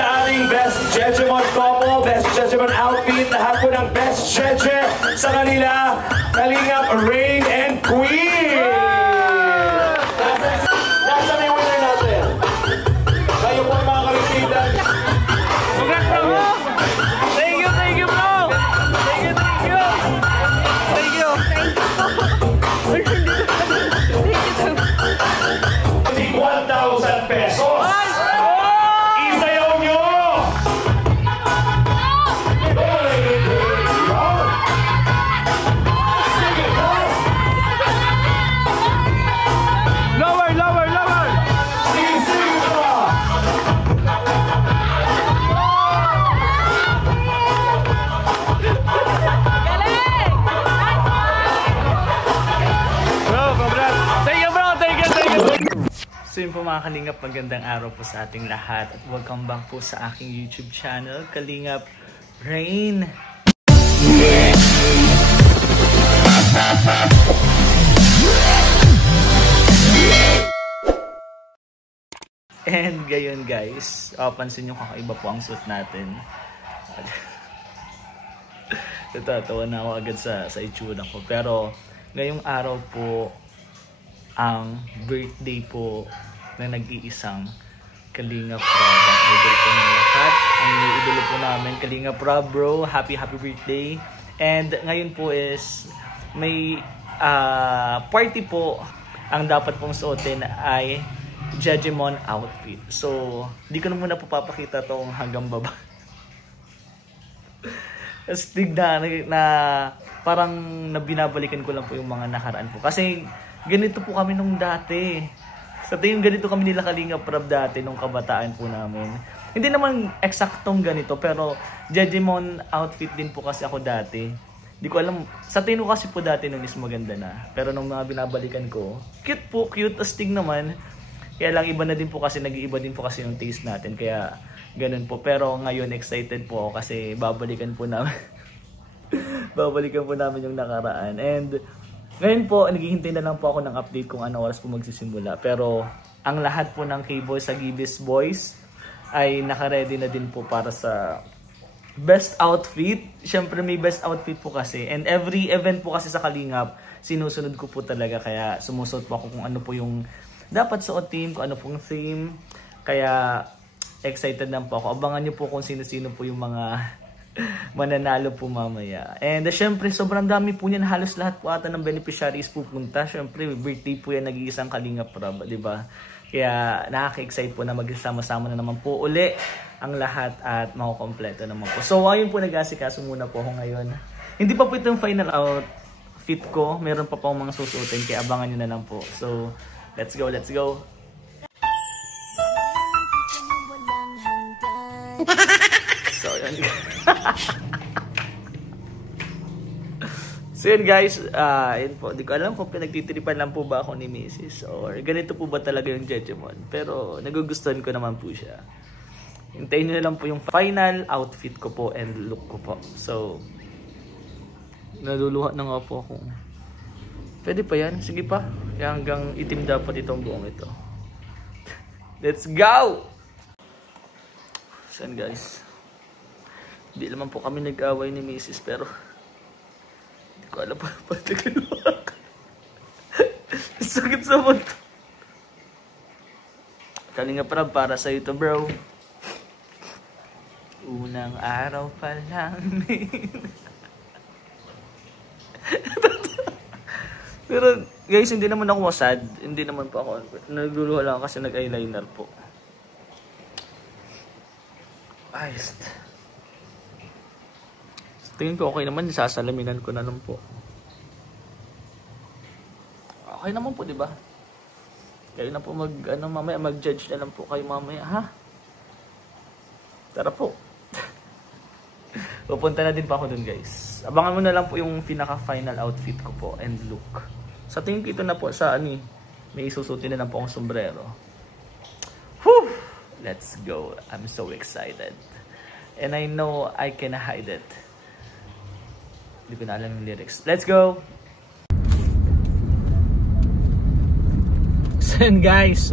sa ating Best Jejemon couple, Best Jejemon outfit, lahat po ng Best Jeje sa kanila, Kalingap Rain and Queen! Nasa na yung winner natin? Kayo po mga kalisitan. Congrats bro! Thank you bro! Thank you! Thank you! 1,000 pesos! Isayaw nyo! Lower! Sing pa! Bro, congrats! Thank you bro! Thank you! So yun po mga Kalingap, magandang araw po sa ating lahat at welcome back po sa aking YouTube channel, Kalingap Rain. And gayon guys, pansin nyo kakaiba po ang suit natin. Natatawa na ako agad sa itsura ko. Pero ngayong araw po ang birthday po na nag-iisang Kalingap Rob. Ang idol po ng lahat. Ang idol po namin, Kalingap Rob bro. Happy birthday. And ngayon po is may party po. Ang dapat pong suotin ay Jejemon outfit. So, di ko na muna po papakita tong hanggang baba. Astig na parang nabinabalikan ko lang po yung mga nakaraan po. Kasi ganito po kami nung dati. Sa tingin ganito kami nila Kalingap Rob dati nung kabataan po namin. Hindi naman eksaktong ganito pero Jejemon outfit din po kasi ako dati. Di ko alam, sa tingin ko kasi po dati nung is maganda na. Pero nung mga binabalikan ko, cute po, cute, astig naman. Kaya lang iba na din po kasi nag-iiba din po kasi yung taste natin. Kaya ganun po. Pero ngayon excited po ako kasi babalikan po namin. Babalikan po namin yung nakaraan. And ngayon po, naghihintay na lang po ako ng update kung ano oras po magsisimula. Pero ang lahat po ng K-Boys sa Gibis Boys ay naka-ready na din po para sa best outfit. Siyempre may best outfit po kasi. And every event po kasi sa Kalingap, sinusunod ko po talaga. Kaya sumusuot po ako kung ano po yung dapat suotin, kung ano pong theme. Kaya excited lang po ako. Abangan nyo po kung sino-sino po yung mga mananalo po mamaya. And syempre, sobrang dami po niyan. Halos lahat po ata ng beneficiaries pupunta. Syempre, birthday po yan nag-iisang Kalingap Rob, di ba? Kaya nakaka-excite po na magsama-sama na naman po uli ang lahat at makukompleto naman po. So, ayun po, nag-asikaso muna po ako ngayon. Hindi pa po ito yung final outfit ko. Meron pa po mga susutin. Kaya abangan nyo na lang po. So, let's go, let's go. So, yun. So yun guys, yun po. Di ko alam kung pinagtitiripan lang po ba ako ni Mrs. or ganito po ba talaga yung Jejemon. Pero nagugustuhan ko naman po siya. Hintayin nyo na lang po yung final outfit ko po and look ko po. So, naluluha na nga po ako. Pwede pa yan? Sige pa. Kaya hanggang itim dapat itong buong ito. Let's go! So yun guys. Hindi naman po kami nag-away ni Mrs. pero hindi ko alam pa nagluwag. Sakit sa mundo. Kalingap Rob, para sa ito bro. Unang araw pa lang. Pero guys, hindi naman ako sad. Hindi naman po ako. Nagluluha lang kasi nag-eyeliner po. Ayos. Tingin ko okay naman, sasalaminan ko na lang po. Okay naman po, di ba? Kayo na po mamaya mag-judge na lang po kayo mamaya, ha? Tara po. Pupunta na din pa ako dun, guys. Abangan mo na lang po yung pinaka-final outfit ko po and look. Sa tingin ko ito na po sa may isusutin na lang po akong sombrero. Whew! Let's go. I'm so excited. And I know I can hide it. Hindi ko na alam yung lyrics. Let's go! So yun guys,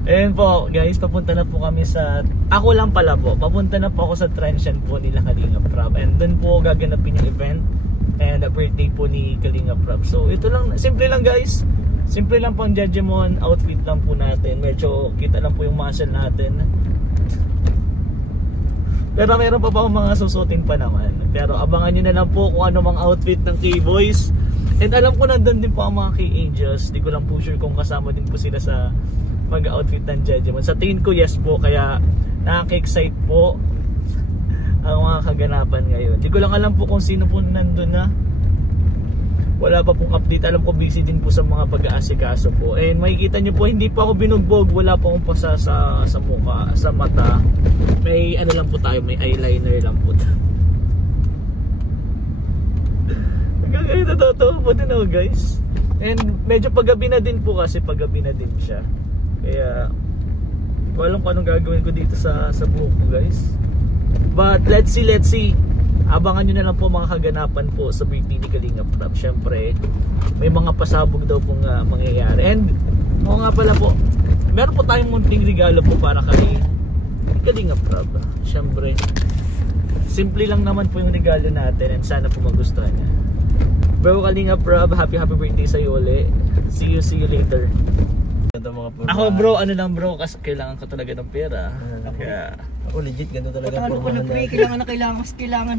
Ayun po guys, papunta na po kami sa, ako lang pala po, papunta na po ako sa Transient po nila Kalinga Prab, and doon po gaganapin yung event and the birthday po ni Kalinga Prab. So ito lang, simple lang guys, simple lang po ang Jejemon outfit lang po natin, medyo kita lang po yung muscle natin, pero meron pa akong mga susutin pa naman, pero abangan nyo na lang po kung ano mang outfit ng K-Boys. And alam ko nandun din po ang mga K-Angels, di ko lang po sure kung kasama din po sila sa mag-outfit ng Jejemon. Sa tingin ko yes po, kaya nakaka-excite po ang mga kaganapan ngayon. Di ko lang alam po kung sino po nandun na. Wala pa pong update. Alam ko busy din po sa mga pag-aasikaso po. And makikita nyo po, hindi pa ako binugbog. Wala pa akong pasa sa mukha, sa mata. May ano lang po tayo, may eyeliner lang po tayo. Gagawin na totoo po din ako guys. And medyo paggabi na din po kasi paggabi na din siya. Kaya walang kung anong gagawin ko dito sa buhok ko guys. But let's see. Abangan nyo na lang po mga kaganapan po sa birthday ni Kalinga Prab. Syempre may mga pasabog daw pong mangyayari. And oo nga pala po, meron po tayong munting regalo po para kay Kalinga Prab. Syempre simple lang naman po yung regalo natin, and sana po magustuhan niya. Bro Kalinga Prab, happy birthday sa'yo ulit. See you later. Ako bro, ano lang bro, kasi kailangan ko talaga ng pera. Kaya ako legit ganito talaga. Ano ko na pre, kailangan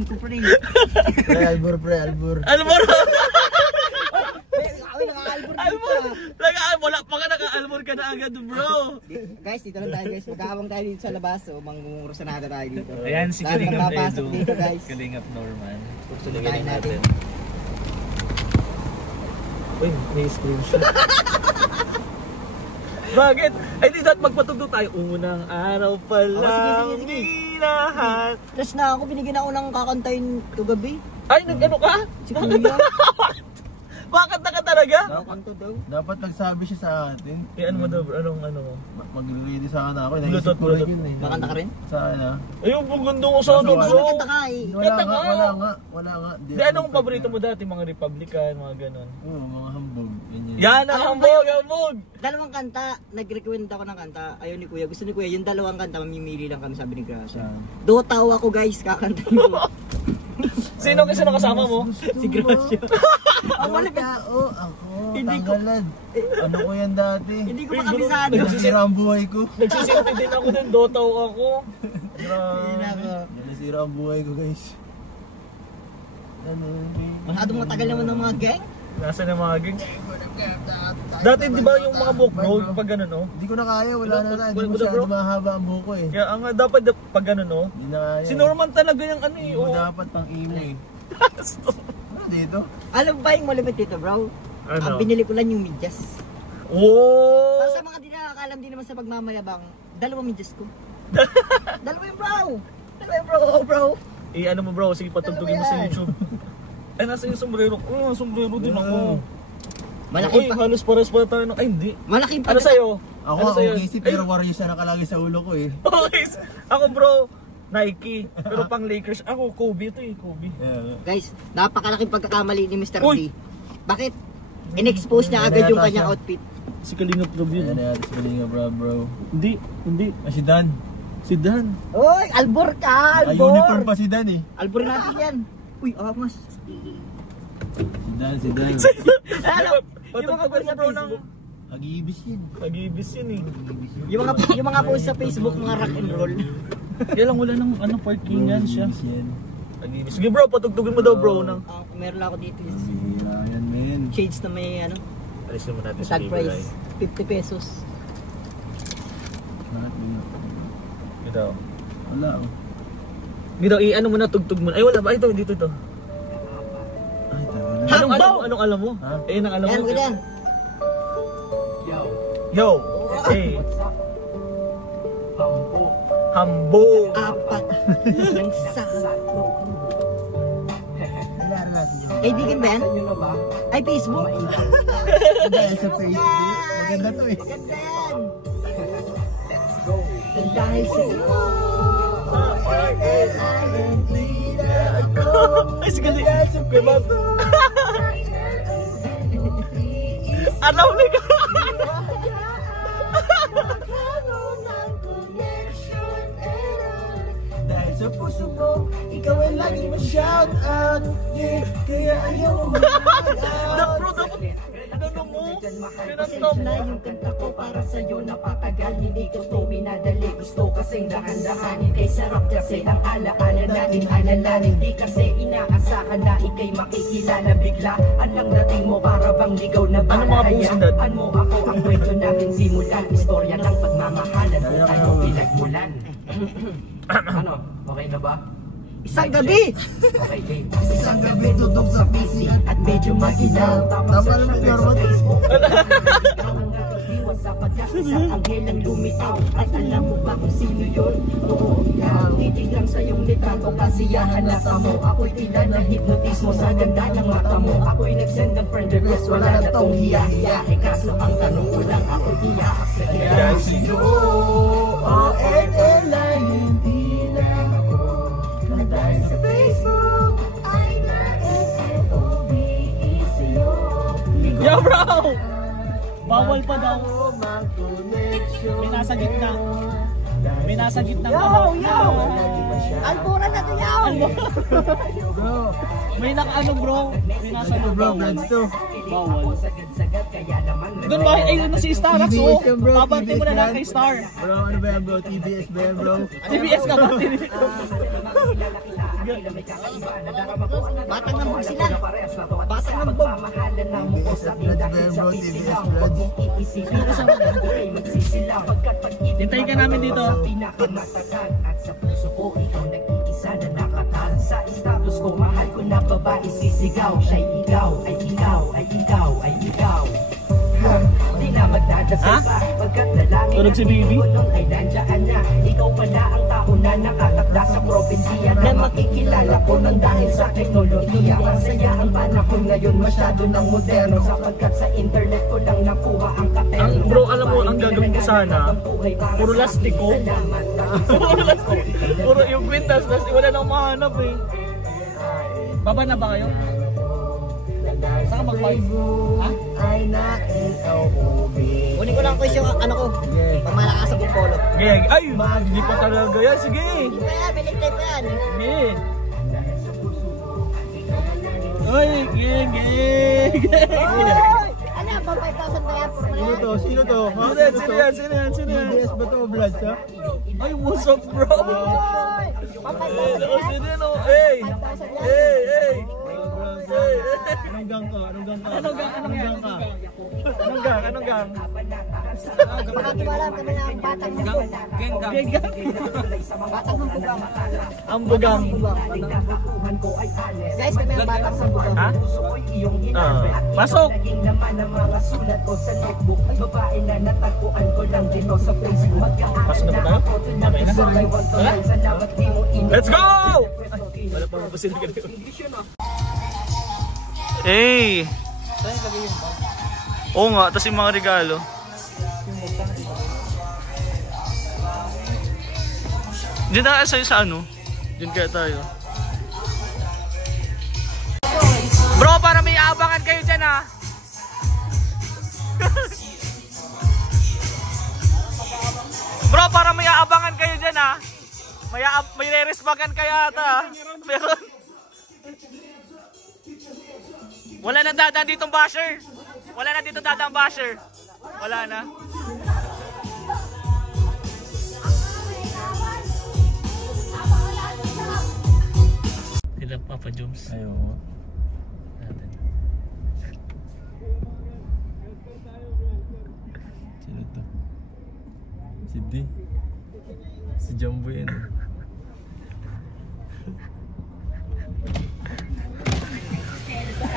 ko pre. Pre, albor. Albor! Albor! Wala pa ka naka-albor ka na agad bro. Guys, dito lang tayo guys. Magkakawang tayo dito sa labas. So, mangungurusana tayo dito. Ayan si Kalingap Edu. Dito guys. Kalingap Norman. Kain natin. Uy, may screenshot. Bakit? Ay di dapat magpatugtog tayo. Unang araw pa lang sige. lahat. Tapos na ako, binigyan ako ng kakantayin kagabi. Ay, nag-ano ka? Si Kuya. Bakit na ka talaga? Kakanta daw. Dapat nagsabi siya sa atin. Eh ano mo daw bro? Anong ano mo? Mag-ready sana ako. Bluetooth, Naisip ko rin Bluetooth. yun eh. Makanta ka rin? Sana. Ayun, bugando ko sa ano Hindi bro. magkanta ka eh. Wala nga. Di, anong paborito mo dati? Mga Republican, mga ganon. Oo, mga hambog. Yan ang hambog! Dalawang kanta, nag-recommend ako ng kanta. Ayaw ni Kuya. Gusto ni Kuya, yung dalawang kanta, mamimili lang kami, sabi ni Gracia. Dotaw ako guys, kakantayin ko. Sino kasama mo? Si Gracia. Ang wala tao, ako, Hindi ko- tanggalan. Ano ko yan dati? Hindi ko makabisado. Nasira ang buhay ko. Nagsisinti din ako ng Dotaw ako. Hindi na ako. Nasira ang buhay ko guys. Ano? Masyadong matagal naman ng mga gang. Nasa na mga gang? Dati di ba yung mga buhok bro, pag gano'n no? Hindi ko na kaya, wala na na. Hindi Wala, masyado bro. mahaba ang buhok ko eh. Kaya ang dapat pag gano'n no? Hindi na kaya. Si Norman talaga yung ano eh. Hindi mo Oh. dapat pang imo eh. Ano dito? Alam ba yung malapit dito bro? Ano? Ang binili ko lang yung medyas. Oh! Para sa mga di nakakalam din naman sa pagmamayabang, dalawang medyas ko. Dalawa yung bro! Ano mo bro, sige patugtugin mo sa YouTube. Ay nasa yung sombrero. Oh, sombrero din ako. Malaki Uy, pa. halos pares pa tayo ng... Ay hindi. Malaki pa. Ano sa'yo? Ako Ano sa'yo? ang isip pero warriors na nakalagay sa ulo ko eh. Okay. Ako bro, Nike. Pero pang Lakers. Ako, Kobe ito eh, Kobe. Yeah. Guys, napakalaking pagkakamali ni Mr. Uy! D. Bakit? In-expose niya agad yung kanyang outfit. Si Kalingap Prab Ayan yun. na yata si Kalinga bro. Hindi. Ah, si Dan. Si Dan. Oy, albor ka! Ay, Albor! uniform pa si Dan eh. Albor natin yan. Uy, mas. Si Dan. Ano? Patugtugin mo bro ng... Hag-iibis yun. Pag-ibis yun eh. Yung mga post sa Facebook, mga rock and roll. Kaya lang wala nang ano, parkingan siya. Hag-iibis yan. Pag-ibis. Sige bro, patugtugin mo daw bro ng... Meron lang ako dito. Sira yan men. Shades na may ano, Alisin mo natin sa tag libre. price. 50 pesos. Ito. Wala oh. Dito, i-ano mo na, tugtog mo na. Ay, wala ba? Ito, dito ito. Ay, tagal. Anong alam mo? Ha? Eh, anong alam Yan, mo? ganyan. Yo! Hey! Hambo! Apat ng sako. Kailangan natin yun. Kaibigan ba yan? Ay, Facebook? Dahil sa Facebook. Maganda to eh. Ganda yan. Dahil sa iyo. Ay, sige, sige. Alam mo ka! Sa puso mo, ikaw ay lagi ma-shout out. Yeah, kaya ayaw mo mag-shout out. Bro, dapat ano mo? Pasensya na yung kanta ko para sa'yo napatagal. Hindi gusto minadali, gusto kasing dahan-dahanin. Kay sarap kasi ang alaala natin alalanin. Di kasi inaasahan na ikay makikilala bigla. Ang dating mo para bang ligaw na Ano mga busin, Dad? Hayaan mo ako ang kwento namin simulan. Istorya ng pagmamahalan kung ano pinagmulan. Ano? Okay na ba? Isang gabi! Okay, game. Isang gabi tutok sa PC at medyo magilaw. Tapos Tama naman, Norman. sapagkat isang anghel ang lumitaw. At alam mo ba kung sino yun? Oo, ikaw. Titig lang sa iyong litrato, kasiyahan lasa mo. Ako'y tila na hypnotismo sa ganda ng mata mo. Ako'y nag-send ng friend request, wala na tong hiya-hiya. Kaso ang tanong ko lang, ako iyaak sa kaya sino? O-N-L ay hindi lang ako. Dahil sa Facebook ay na-N-L-O-V-E sa'yo. Yeah, bro! Bawal pa daw. May nasa gitna. May nasa gitna. Albura na to yaw! Bro, May naka-ano bro? May nasa ano bro, bro? friends to. Bawal. Doon ba? Ayun na si Star. So, TBS yan, bro. babante mo na lang kay Star. Bro, ano ba yan bro? TBS ba yan bro? TBS ka ba? TBS. Batang nambog sila! Batang nambog! TBS at Bloods ba yan bro? TBS Bloods. Hintayin ka namin dito. At sa puso ko, ikaw nag-iisa na nakatag. Sa status ko, mahal ko na babae sisigaw. Siya'y ikaw, ay ikaw, ay ikaw, ay ikaw. Di na magdadasal pa, pagkat lalaki Tulog si Bibi? ko nun ay nandiyan na. Ikaw pala ang tao na nakatakda sa probinsya na makikilala ko nang dahil sa teknolohiya. Masaya ang panahon ngayon, masyado ng moderno, sapagkat sa internet ko lang nakuha ang katero. Ang bro, alam mo, ang gagawin ko sana, puro lastiko. Puro lastiko. Puro yung kwintas, wala nang mahanap eh. Baba na ba kayo? Saan ka mag-five? Ha? Ay na-N-L-O-V. Kunin ko lang ko yung ano ko, pag malakas sa polo. Geng! Ay! Hindi pa talaga yan. Sige! Hindi pa yan, may nagtay pa yan. Sige! Ay! Geng! Geng! Ano yan, pang 5,000 ba yan? Sino to? Sino to? Ha? Sino yan? Sino yan? Sino yan? Sino yan? TBS ba to o Bloods ha? Ay! What's up bro? Pang 5,000 ba yan? Sino yan oh? Hey! 5,000 yan. Hey! Hey! Hey! Anong gang ka? Anong gang ka? Anong gang? Anong gang ka? Anong gang? Anong gang? Makatiwala kami na ang batang nambog. Geng gang. Geng gang. Batang nambog ang Ang bugang. Guys, kami ang batang nambog. Ha? Pasok! Pasok na ba tayo? Mamaya na. Wala? Let's go! Wala pa mga basil ka dito. Hey! Oo nga, tapos yung mga regalo. Diyan na sa'yo sa ano? Diyan kaya tayo. Bro, para may abangan kayo dyan ha! Bro, para may aabangan kayo dyan ha! May re-resbagan kaya ata ha! Meron! Wala na dadaan ditong basher! Wala na dito dadaan basher! Wala na! Sila Papa Joms. Ayaw. Sino to? Si D. Si Jumbo yan.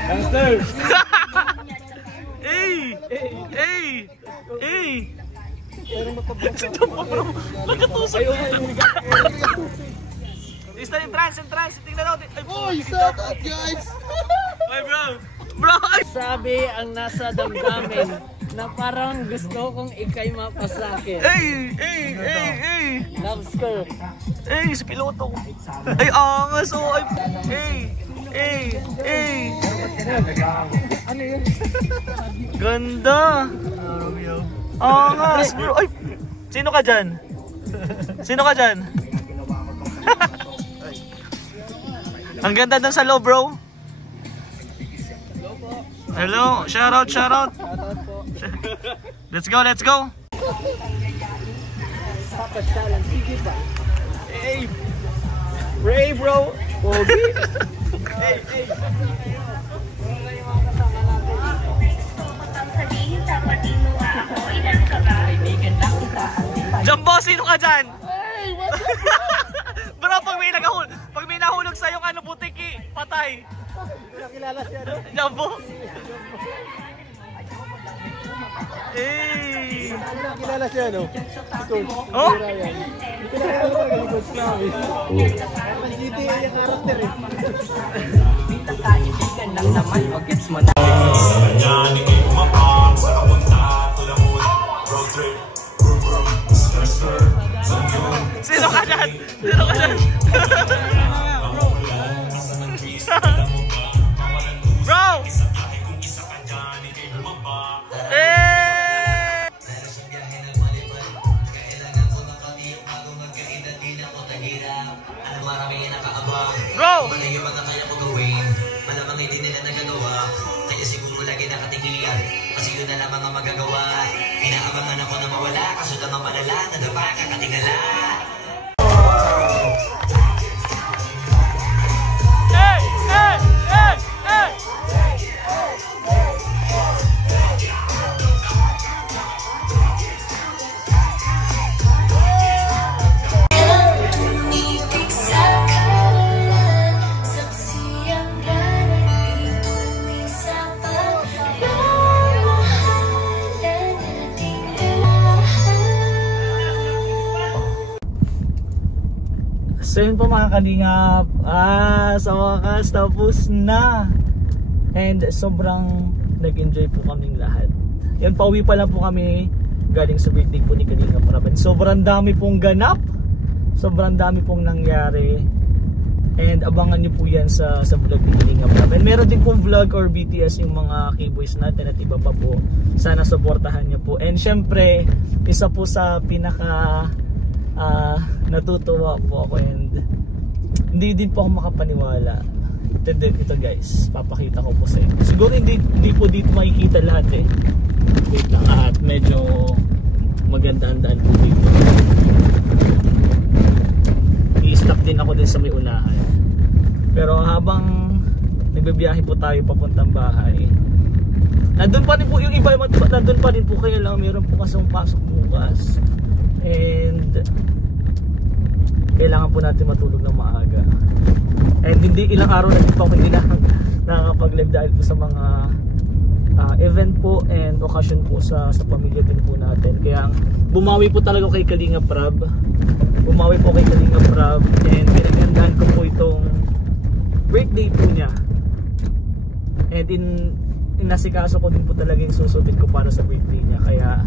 Gangsters! Hey! Hey! Hey! Si Jumbo bro! Nakatusok! Isa yung trans! Tingnan natin! Ay, Oy, shout out guys! ay bro! Bro! Ay! Sabi ang nasa damdamin na parang gusto kong ikay mapasakit. Hey! Hey! Hey! Hey! Love skirt. Hey! Si piloto! Ay, angas! Oh! Ay! Hey! Hey! Hey! Ano yun? Ganda! Angas bro! Ay! Sino ka dyan? Sino ka dyan? Ang ganda dun sa loob, bro. Hello, shout out, shout out. Let's go, let's go. Hey! Ray, bro! Pogi! Hey, hey! Jumbo, sino ka dyan? Bro, pag may nahulog sa'yo ano, butiki, patay. Nakilala siya, no? Jumbo. Hey! Nakilala siya, no? Si Coach. Oh? Ryan. Hindi ko nakilala talaga si Coach namin. Ang GTA yung character eh. Sino ka dyan? Sino ka dyan? Bro! Eh! Bro! Malamang hindi nila nagagawa, kaya siguro lagi nakatingin. Kasi yun na lang mga magagawa. Inaabangan ako na mawala, kaso na malala, nadapa kakatingala. Hey! Hey! Hey! Hey! So yun po mga kalingap, sa wakas tapos na. And sobrang nag-enjoy po kaming lahat. Yan, pauwi pa lang po kami galing sa birthday po ni Kalingap Rab. Sobrang dami pong ganap, sobrang dami pong nangyari. And abangan nyo po yan sa vlog ni Kalingap Rab. And meron din pong vlog or BTS yung mga K-boys natin at iba pa po. Sana supportahan nyo po. And syempre, isa po sa pinaka natutuwa po ako, and hindi din po ako makapaniwala. Ito guys, papakita ko po sa inyo. Siguro hindi po dito makikita lahat eh. Wait lang, at medyo maganda-andaan po dito. I-stop din ako din sa may unahan. Pero habang nagbibiyahe po tayo papuntang bahay, nandun pa rin po yung iba, nandun pa rin po, kaya lang meron po kasong pasok bukas. And kailangan po natin matulog ng maaga. And hindi ilang araw na po hindi na nakakapag-live dahil po sa mga event po and occasion po sa pamilya din po natin. Kaya bumawi po talaga kay Kalingap Rab. Bumawi po kay Kalingap Rab, and pinaghandaan ko po itong birthday po niya. And inasikaso ko din po talaga yung susubit ko para sa birthday niya. Kaya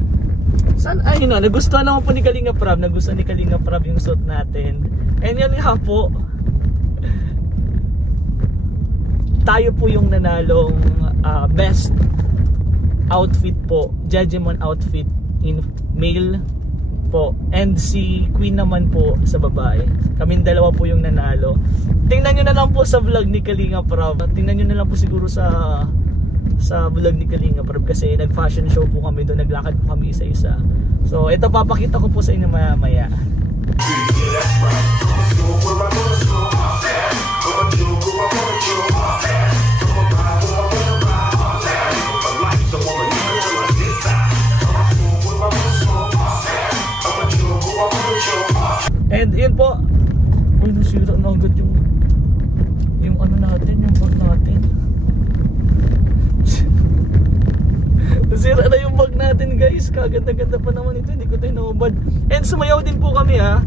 ayun na, nagustuhan naman po ni Kalingap Rab, nagustuhan ni Kalingap Rab yung suit natin. And yun nga po, tayo po yung nanalong best outfit po, Judgment outfit in male po, and si Queen naman po sa babae. Kaming dalawa po yung nanalo. Tingnan nyo na lang po sa vlog ni Kalingap Rab. Tingnan nyo na lang po siguro sa vlog ni Kalingap Rab, kasi nag fashion show po kami doon, naglakad po kami isa-isa. So ito, papakita ko po sa inyo maya-maya. And yun po, uy, nasira na agad yung ano natin, yung bag natin. Nasira na yung bag natin guys, kaganda-ganda pa naman ito, hindi ko tayo naubad. And sumayaw din po kami ha.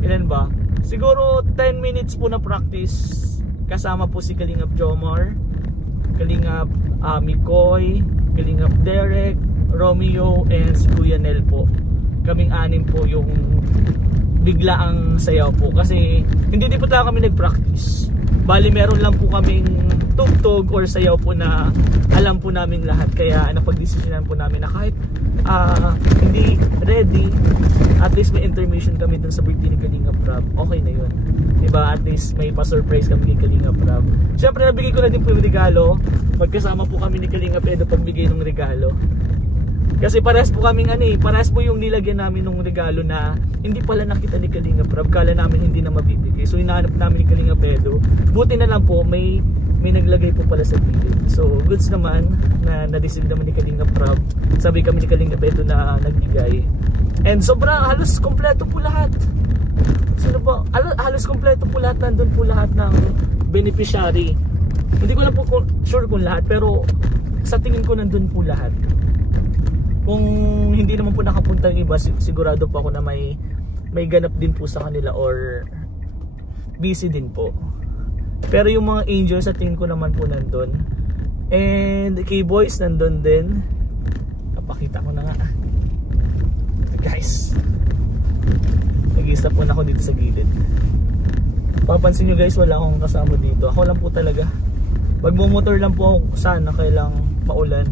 Ilan ba? Siguro 10 minutes po na practice. Kasama po si Kalingap Jomar, Kalingap Mikoy, Kalingap Derek, Romeo, and si Kuya Nel po. Kaming anim po yung bigla ang sayaw po, kasi hindi po talaga kami nag-practice. Bali meron lang po kaming tugtog or sayaw po na alam po namin lahat, kaya napagdesisyonan po namin na kahit hindi ready, at least may intermission kami dun sa birthday ni Kalingap Rab. Okay na yun, diba? At least may pa-surprise kami ni Kalingap Rab. Siyempre nabigay ko na din po yung regalo. Magkasama po kami ni Kalingap Edo pagbigay ng regalo. Kasi parehas po kaming parehas po yung nilagyan namin ng regalo na hindi pala nakita ni Kalingap Rab. Kala namin hindi na mabibigay. So hinahanap namin ni Kalingap Edo. Buti na lang po may naglagay po pala sa gilid. So goods naman na na-receive naman ni Kalingap Rab. Sabi kami ni Kalingap Edo na nagbigay. And sobrang halos kompleto po lahat. Sino po? Halos kompleto po lahat. Nandun po lahat ng beneficiary. Hindi ko lang po sure kung lahat, pero sa tingin ko nandun po lahat. Kung hindi naman po nakapunta ng iba, sigurado po ako na may ganap din po sa kanila or busy din po. Pero yung mga angels sa tingin ko naman po nandun. And K-Boys nandun din. Napakita ko na nga. Guys, nag-i-stop po na ako dito sa gilid. Papansin nyo guys, wala akong kasama dito. Ako lang po talaga. Magmumotor lang po ako sana kailang maulan.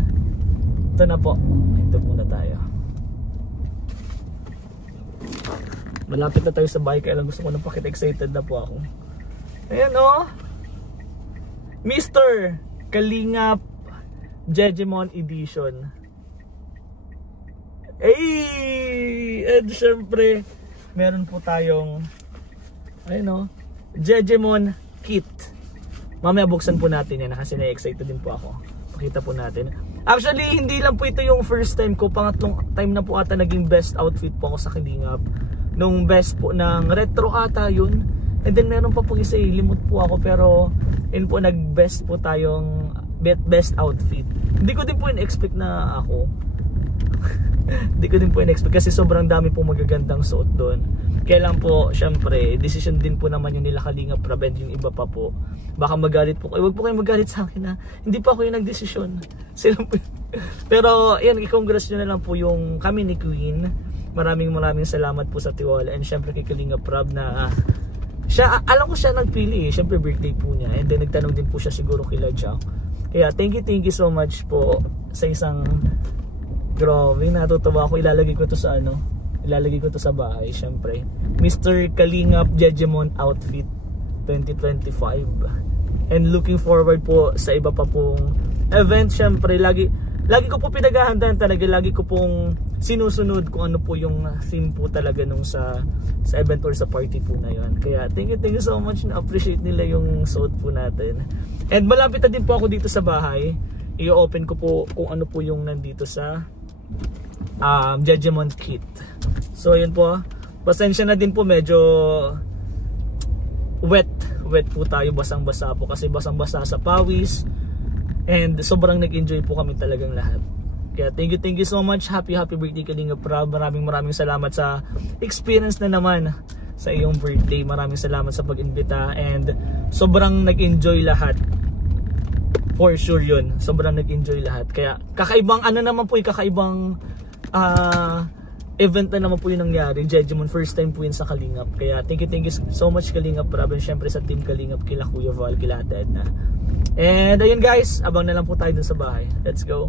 Ito na po. Ito muna tayo. Malapit na tayo sa bahay, kaya lang gusto ko nang pakita-excited na po ako. Ayan o, Mr. Kalingap Jejemon Edition. And syempre meron po tayong Jejemon kit. Mamaya buksan po natin yan kasi na-excited din po ako. Pakita po natin. Actually hindi lang po ito yung first time ko, pangatlong time na po ata naging best outfit po ako sa Kalingap. Nung best po ng retro ata yun. And then meron pa po isa, limot po ako, pero yun po nag-best po tayong best outfit. Hindi ko din po in-expect na ako. Hindi ko din po in-expect kasi sobrang dami po magagandang suot doon. Kaya lang po, syempre, decision din po naman yung nila Kalingap Rab and yung iba pa po. Baka magalit po kayo. Huwag po kayo magalit sa akin na hindi pa ako yung nagdesisyon. Sila po. Pero yan, i-congrats nyo na lang po yung kami ni Queen. Maraming salamat po sa tiwala. And syempre kay Kalingap Rab na siya, alam ko siya nagpili eh. Syempre birthday po niya. And then nagtanong din po siya siguro kila Jack. Kaya thank you so much po sa isang grabe, natutuwa ako. Ilalagay ko to sa ilalagay ko to sa bahay. Syempre Mr. Kalingap Jejemon outfit 2025. And looking forward po sa iba pa pong event. Syempre lagi ko po pinaghahandaan talaga. Lagi ko pong sinusunod kung ano po yung theme po talaga nung sa event or sa party po na yun. Kaya thank you so much, na appreciate nila yung suot po natin. And malapit na din po ako dito sa bahay. I-open ko po kung ano po yung nandito sa Jejemon kit. So yun po, pasensya na din po, medyo wet po tayo, basang-basa po kasi basang-basa sa pawis. And sobrang nag-enjoy po kami talagang lahat. Kaya thank you so much. Happy birthday Kalingap Rab. Maraming salamat sa experience na naman sa iyong birthday. Maraming salamat sa pag-imbita. And sobrang nag-enjoy lahat. For sure yun. Sobrang nag-enjoy lahat. Kaya kakaibang kakaibang event na naman po yung nangyari. Jejemon, first time po yun sa Kalingap. Kaya thank you so much Kalingap Rab. And syempre sa team Kalingap, kila Kuya Val, kila Ate Edna. And ayun guys, abang na lang po tayo dun sa bahay. Let's go.